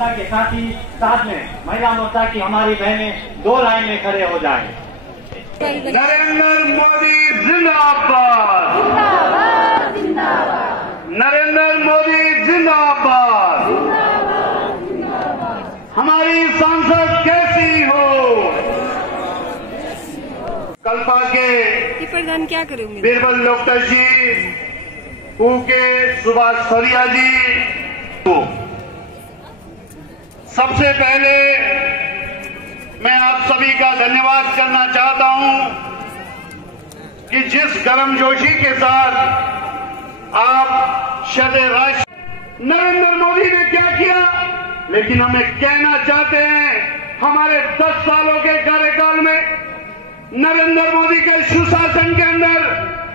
मोर्चा के साथ में महिला मोर्चा की हमारी बहनें 2 लाइन में खड़े हो जाएं। नरेंद्र मोदी जिंदाबाद, जिंदाबाद जिंदाबाद, नरेंद्र मोदी जिंदाबाद, हमारी सांसद कैसी हो? कल्पा के प्रधान क्या करूंगी? बीरबल डॉक्टर जी, के सुभाष फरिया जी, सबसे पहले मैं आप सभी का धन्यवाद करना चाहता हूं कि जिस गर्मजोशी के साथ आप शदे राष्ट्र नरेंद्र मोदी ने क्या किया, लेकिन हमें कहना चाहते हैं हमारे 10 सालों के कार्यकाल में नरेंद्र मोदी के सुशासन के अंदर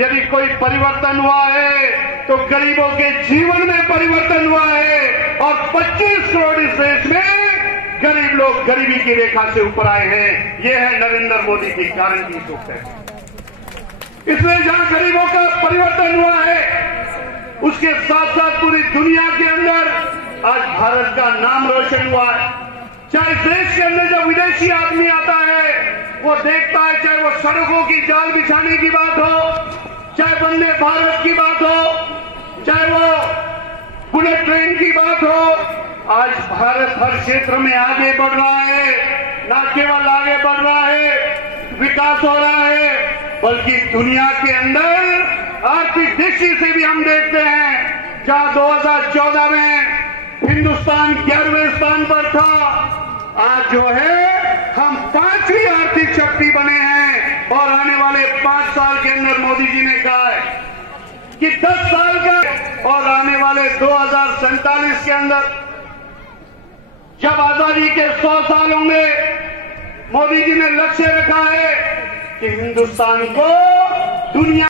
यदि कोई परिवर्तन हुआ है तो गरीबों के जीवन में परिवर्तन हुआ है और 25 करोड़ इस देश में गरीब लोग गरीबी की रेखा से ऊपर आए हैं। यह है नरेंद्र मोदी की गारंटी सूत्र है। इसलिए जहां गरीबों का परिवर्तन हुआ है उसके साथ साथ पूरी दुनिया के अंदर आज भारत का नाम रोशन हुआ है। चाहे देश के अंदर जब विदेशी आदमी आता है वो देखता है, चाहे वो सड़कों की जाल बिछाने की बात हो, चाहे वंदे भारत की बात हो, चाहे वो बुलेट ट्रेन की बात हो, आज भारत हर क्षेत्र में आगे बढ़ रहा है। न केवल आगे बढ़ रहा है, विकास हो रहा है, बल्कि दुनिया के अंदर आर्थिक दृष्टि से भी हम देखते हैं जहां 2014 में हिंदुस्तान 11वें स्थान पर था, आज जो है हम 5वीं आर्थिक शक्ति बने हैं। और आने वाले 5 साल के अंदर मोदी जी ने कहा है कि 10 साल का और आने वाले 2047 के अंदर जब आजादी के 100 साल होंगे, मोदी जी ने लक्ष्य रखा है कि हिंदुस्तान को दुनिया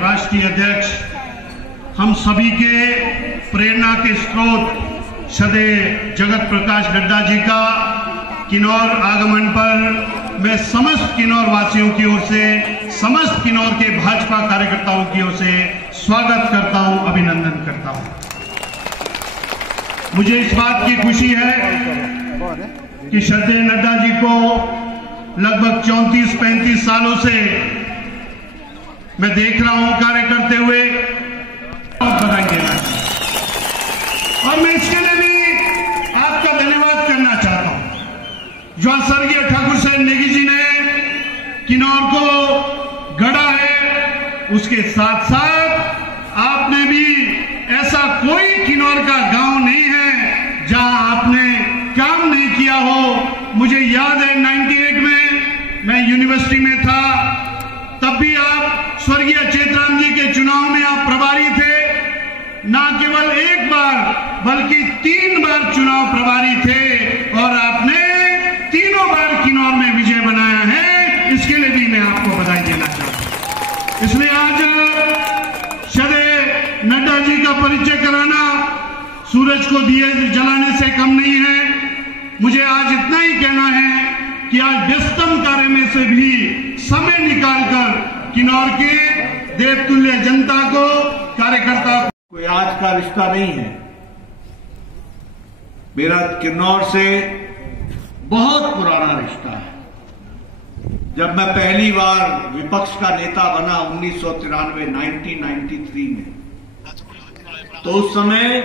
राष्ट्रीय अध्यक्ष, हम सभी के प्रेरणा के स्रोत श्रद्धेय जगत प्रकाश नड्डा जी का किन्नौर आगमन पर मैं समस्त किन्नौर वासियों की ओर से, समस्त किन्नौर के भाजपा कार्यकर्ताओं की ओर से स्वागत करता हूं, अभिनंदन करता हूं। मुझे इस बात की खुशी है कि श्रद्धेय नड्डा जी को लगभग 34-35 सालों से मैं देख रहा हूं कार्य करते हुए, और बधाई देना और मैं इसके लिए भी आपका धन्यवाद करना चाहता हूं। जो स्वर्गीय ठाकुर साहब नेगी जी ने किन्नौर को गढ़ा है, उसके साथ साथ आपने भी, ऐसा कोई किन्नौर का गांव नहीं है जहां आपने काम नहीं किया हो। मुझे याद है 98 में मैं यूनिवर्सिटी में था, तब भी आप स्वर्गीय चेतराम जी के चुनाव में आप प्रभारी थे। ना केवल एक बार बल्कि 3 बार चुनाव प्रभारी थे और आपने तीनों बार किन्नौर में विजय बनाया है। इसके लिए भी मैं आपको बधाई देना चाहता हूं। इसलिए आज श्रद्धेय नड्डा जी का परिचय कराना सूरज को दिए जलाने से कम नहीं है। मुझे आज इतना ही कहना है कि आज व्यस्तम कार्य में से भी समय निकालकर किन्नौर के देवतुल्य जनता को, कार्यकर्ता को, कोई आज का रिश्ता नहीं है। मेरा किन्नौर से बहुत पुराना रिश्ता है। जब मैं पहली बार विपक्ष का नेता बना 1993 में, तो उस समय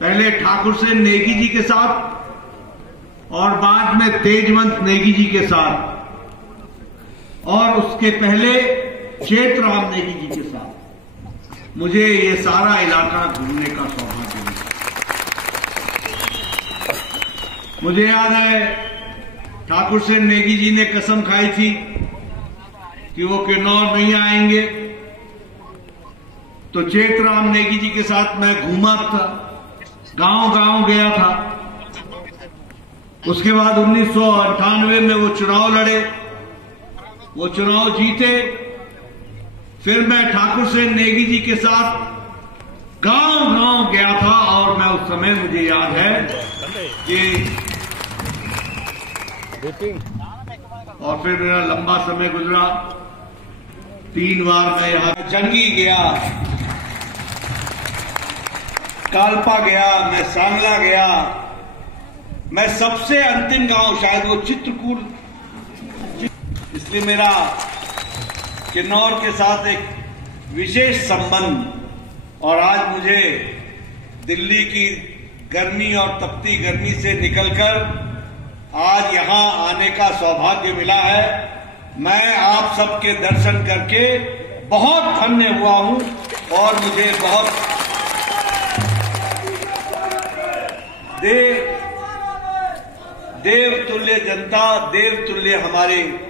पहले ठाकुर सेन नेगी जी के साथ और बाद में तेजवंत नेगी जी के साथ, और उसके पहले चेतराम नेगी जी के साथ मुझे ये सारा इलाका घूमने का सौभाग्य मिला। मुझे याद है ठाकुर सेन नेगी जी ने कसम खाई थी कि वो किन्नौर नहीं आएंगे, तो चेतराम नेगी जी के साथ मैं घूमा था, गांव-गांव गया था। उसके बाद 1998 में वो चुनाव लड़े, वो चुनाव जीते। फिर मैं ठाकुर सेन नेगी जी के साथ गांव-गांव गया था और मैं उस समय, मुझे याद है कि, और फिर मेरा लंबा समय गुजरा। 3 बार मैं यहां जंगी गया, कालपा गया, मैं सांगला गया, मैं सबसे अंतिम गांव शायद वो चित्रकूट। इसलिए मेरा किन्नौर के साथ एक विशेष संबंध। और आज मुझे दिल्ली की गर्मी और तपती गर्मी से निकलकर आज यहां आने का सौभाग्य मिला है। मैं आप सबके दर्शन करके बहुत धन्य हुआ हूं और मुझे बहुत देवतुल्य जनता, देवतुल्य हमारे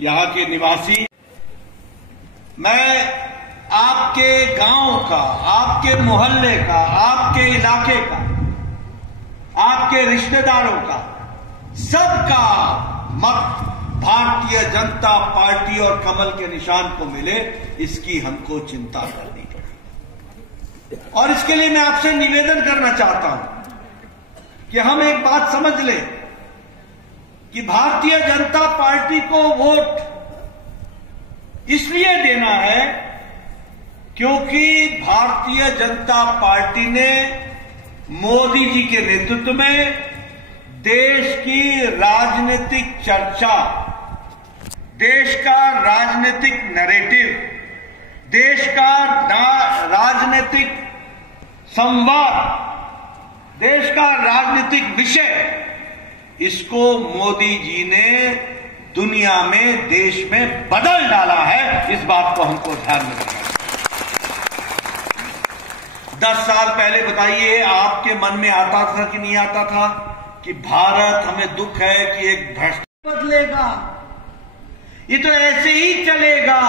यहां के निवासी, मैं आपके गांव का, आपके मोहल्ले का, आपके इलाके का, आपके रिश्तेदारों का, सबका मत भारतीय जनता पार्टी और कमल के निशान को मिले, इसकी हमको चिंता करनी पड़े। और इसके लिए मैं आपसे निवेदन करना चाहता हूं कि हम एक बात समझ लें कि भारतीय जनता पार्टी को वोट इसलिए देना है क्योंकि भारतीय जनता पार्टी ने मोदी जी के नेतृत्व में देश की राजनीतिक चर्चा, देश का राजनीतिक नैरेटिव, देश का राजनीतिक संवाद, देश का राजनीतिक विषय, इसको मोदी जी ने दुनिया में, देश में बदल डाला है। इस बात को हमको ध्यान में रखना है। 10 साल पहले बताइए आपके मन में आता था कि नहीं आता था कि भारत, हमें दुख है कि एक भ्रष्ट बदलेगा, ये तो ऐसे ही चलेगा,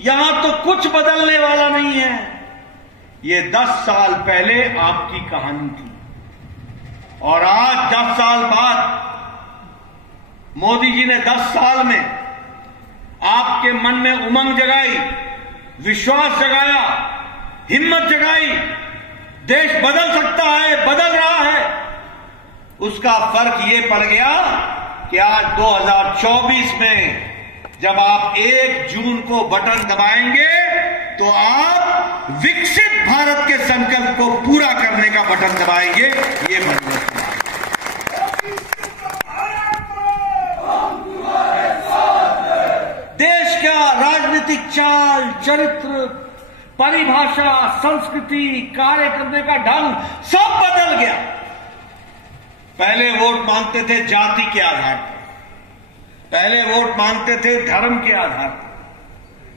यहां तो कुछ बदलने वाला नहीं है। ये 10 साल पहले आपकी कहानी थी और आज 10 साल बाद मोदी जी ने 10 साल में आपके मन में उमंग जगाई, विश्वास जगाया, हिम्मत जगाई। देश बदल सकता है, बदल रहा है। उसका फर्क ये पड़ गया कि आज 2024 में जब आप 1 जून को बटन दबाएंगे तो आप विकसित भारत के संकल्प को पूरा करने का बटन दबाएंगे। ये मतलब देश का राजनीतिक चाल, चरित्र, परिभाषा, संस्कृति, कार्य करने का ढंग सब बदल गया। पहले वोट मांगते थे जाति के आधार पर, पहले वोट मांगते थे धर्म के आधार पर,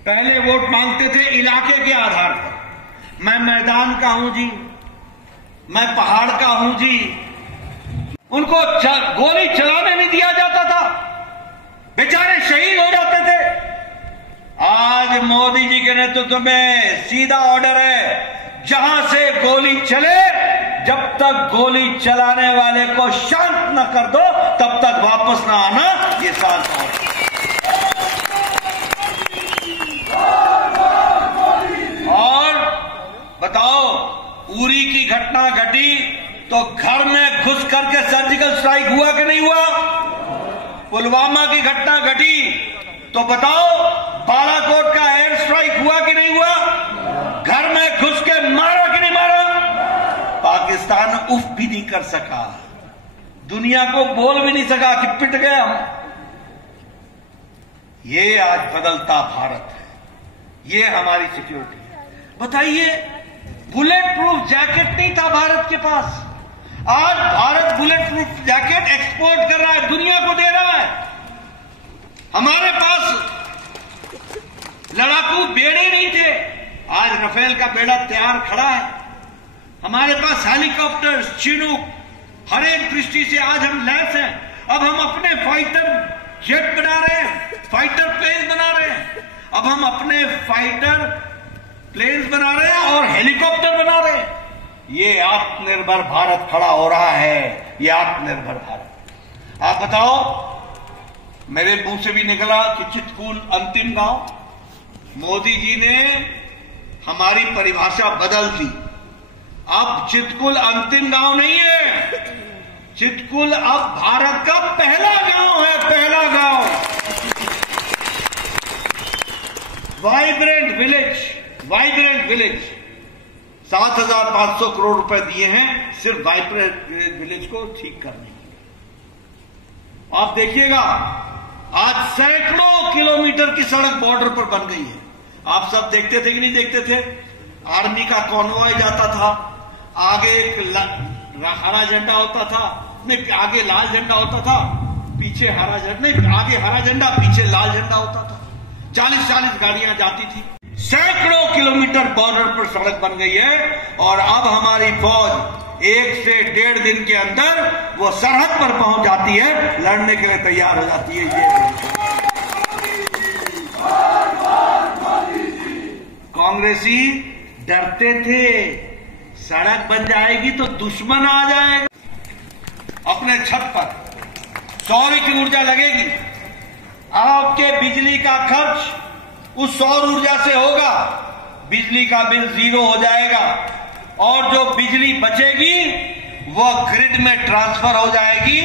पहले वोट मांगते थे इलाके के आधार पर। मैं मैदान का हूं जी, मैं पहाड़ का हूं जी। उनको गोली चलाने नहीं दिया जाता था, बेचारे शहीद हो जाते थे। आज मोदी जी के नेतृत्व में सीधा ऑर्डर है, जहां से गोली चले, जब तक गोली चलाने वाले को शांत न कर दो तब तक वापस ना आना। ये शांत हो। और बताओ, उरी की घटना घटी तो घर में घुस करके सर्जिकल स्ट्राइक हुआ कि नहीं हुआ? पुलवामा की घटना घटी तो बताओ, बालाकोट का एयर स्ट्राइक हुआ कि नहीं हुआ? घर में घुस के मारा कि नहीं मारा? पाकिस्तान उफ भी नहीं कर सका, दुनिया को बोल भी नहीं सका कि पिट गए हम। ये आज बदलता भारत है, ये हमारी सिक्योरिटी है। बताइए, बुलेट प्रूफ जैकेट नहीं था भारत के पास, आज Bharat bullet proof jacket export कर रहा है, दुनिया को दे रहा है। हमारे पास लड़ाकू बेड़े नहीं थे, आज राफेल का बेड़ा तैयार खड़ा है। हमारे पास हेलीकॉप्टर, चिनूक, हर एक दृष्टि से आज हम लैस हैं। अब हम अपने फाइटर जेट बना रहे हैं, फाइटर प्लेन बना रहे हैं। अब हम अपने फाइटर प्लेन्स बना रहे हैं और हेलीकॉप्टर बना रहे हैं। ये आत्मनिर्भर भारत खड़ा हो रहा है, ये आत्मनिर्भर भारत। आप बताओ, मेरे मुंह से भी निकला कि चितकुल अंतिम गांव। मोदी जी ने हमारी परिभाषा बदल दी। अब चितकुल अंतिम गांव नहीं है, चितकुल अब भारत का पहला गांव है, पहला गांव। Vibrant village, vibrant village. 7,500 crore रुपए दिए हैं सिर्फ वाइब्रेंट विलेज को ठीक करने के लिए। आप देखिएगा, आज सैकड़ों किलोमीटर की सड़क बॉर्डर पर बन गई है। आप सब देखते थे कि नहीं देखते थे? आर्मी का कॉन्वॉय जाता था, आगे एक हरा झंडा होता था, नहीं आगे लाल झंडा होता था, पीछे हरा झंडा, नहीं आगे हरा झंडा पीछे लाल झंडा होता था। 40-40 गाड़ियां जाती थी। सैकड़ों किलोमीटर बॉर्डर पर सड़क बन गई है और अब हमारी फौज 1 से 1.5 दिन के अंदर वो सरहद पर पहुंच जाती है, लड़ने के लिए तैयार हो जाती है। ये कांग्रेसी डरते थे सड़क बन जाएगी तो दुश्मन आ जाएगा। अपने छत पर सौर की ऊर्जा लगेगी, आपके बिजली का खर्च उस सौर ऊर्जा से होगा, बिजली का बिल 0 हो जाएगा और जो बिजली बचेगी वह ग्रिड में ट्रांसफर हो जाएगी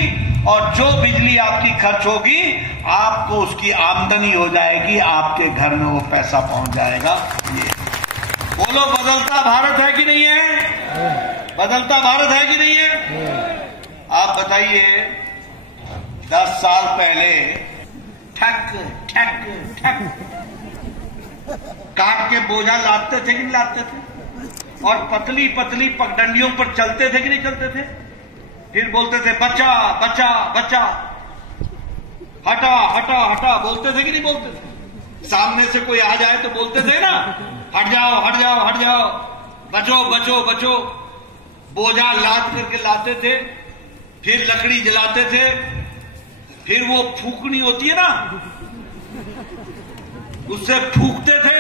और जो बिजली आपकी खर्च होगी आपको उसकी आमदनी हो जाएगी, आपके घर में वो पैसा पहुंच जाएगा। ये बोलो, बदलता भारत है कि नहीं है? बदलता भारत है कि नहीं है? आप बताइए, 10 साल पहले ठक ठक ठक काट के बोझा लादते थे कि नहीं लादते थे? और पतली पतली पगडंडियों पर चलते थे कि नहीं चलते थे? फिर बोलते थे बच्चा बच्चा बच्चा, हटा हटा हटा, बोलते थे कि नहीं बोलते थे? सामने से कोई आ जाए तो बोलते थे ना, हट जाओ हट जाओ हट जाओ, बचो बचो बचो। बोझा लाद करके लाते थे, फिर लकड़ी जलाते थे, फिर वो फूकनी होती है ना, उससे फूकते थे,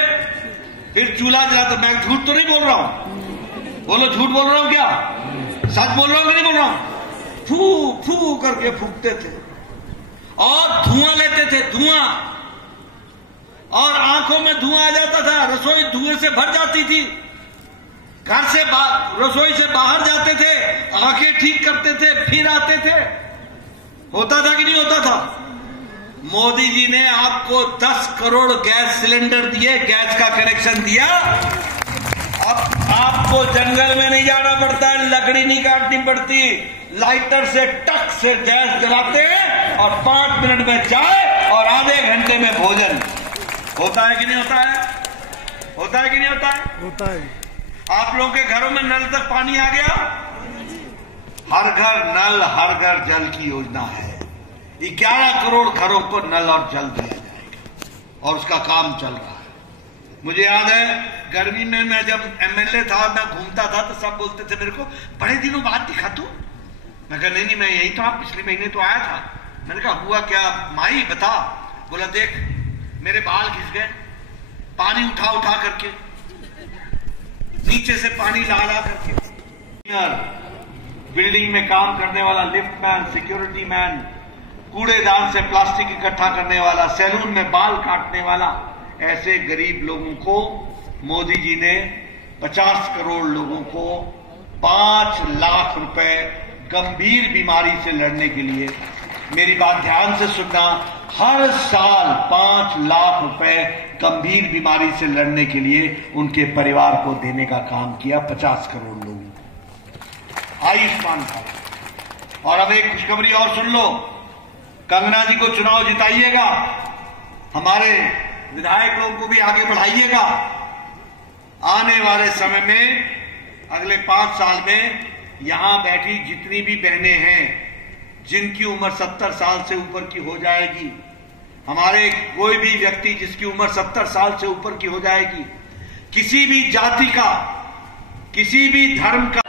फिर चूल्हा जलाते। मैं झूठ तो नहीं बोल रहा हूं, बोलो झूठ बोल रहा हूं क्या? सच बोल रहा हूं कि नहीं बोल रहा हूं? फू फू करके फूकते थे और धुआं लेते थे, धुआं। और आंखों में धुआं आ जाता था, रसोई धुएं से भर जाती थी, घर से रसोई से बाहर जाते थे, आंखें ठीक करते थे, फिर आते थे। होता था कि नहीं होता था? मोदी जी ने आपको 10 करोड़ गैस सिलेंडर दिए, गैस का कनेक्शन दिया। अब आपको जंगल में नहीं जाना पड़ता है, लकड़ी नहीं काटनी पड़ती, लाइटर से टक से गैस जलाते हैं और 5 मिनट में चाय और आधे घंटे में भोजन। होता है कि नहीं होता है? होता है कि नहीं होता है? होता है। आप लोगों के घरों में नल तक पानी आ गया? हर घर नल, हर घर जल की योजना है। 11 करोड़ घरों को नल और जल दिया जाएगा और उसका काम चल रहा है। मुझे याद है गर्मी में मैं जब एमएलए था, मैं घूमता था तो सब बोलते थे मेरे को, बड़े दिनों बाद दिखा तू। मैं कहा नहीं, मैं यही तो आप पिछले महीने तो आया था। मैंने कहा हुआ क्या माई बता? बोला देख मेरे बाल घिस गए, पानी उठा उठा करके, नीचे से पानी ला ला करके। बिल्डिंग में काम करने वाला लिफ्ट मैन, सिक्योरिटी मैन, कूड़ेदान से प्लास्टिक इकट्ठा करने वाला, सैलून में बाल काटने वाला, ऐसे गरीब लोगों को मोदी जी ने 50 करोड़ लोगों को 5 लाख रुपए गंभीर बीमारी से लड़ने के लिए, मेरी बात ध्यान से सुनना, हर साल 5 लाख रुपए गंभीर बीमारी से लड़ने के लिए उनके परिवार को देने का काम किया 50 करोड़ लोगों को, आयुष्मान भारत। और अब एक खुशखबरी और सुन लो, कंगना जी को चुनाव जिताइएगा, हमारे विधायक लोगों को भी आगे बढ़ाइएगा। आने वाले समय में अगले 5 साल में यहां बैठी जितनी भी बहनें हैं जिनकी उम्र 70 साल से ऊपर की हो जाएगी, हमारे कोई भी व्यक्ति जिसकी उम्र 70 साल से ऊपर की हो जाएगी, किसी भी जाति का, किसी भी धर्म का,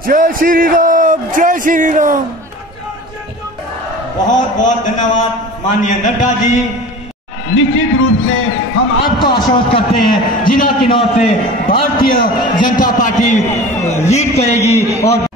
जय श्री राम, जय श्री राम। बहुत बहुत धन्यवाद माननीय नड्डा जी। निश्चित रूप से हम आपको आश्वस्त करते हैं जिला चुनाव से भारतीय जनता पार्टी लीड करेगी और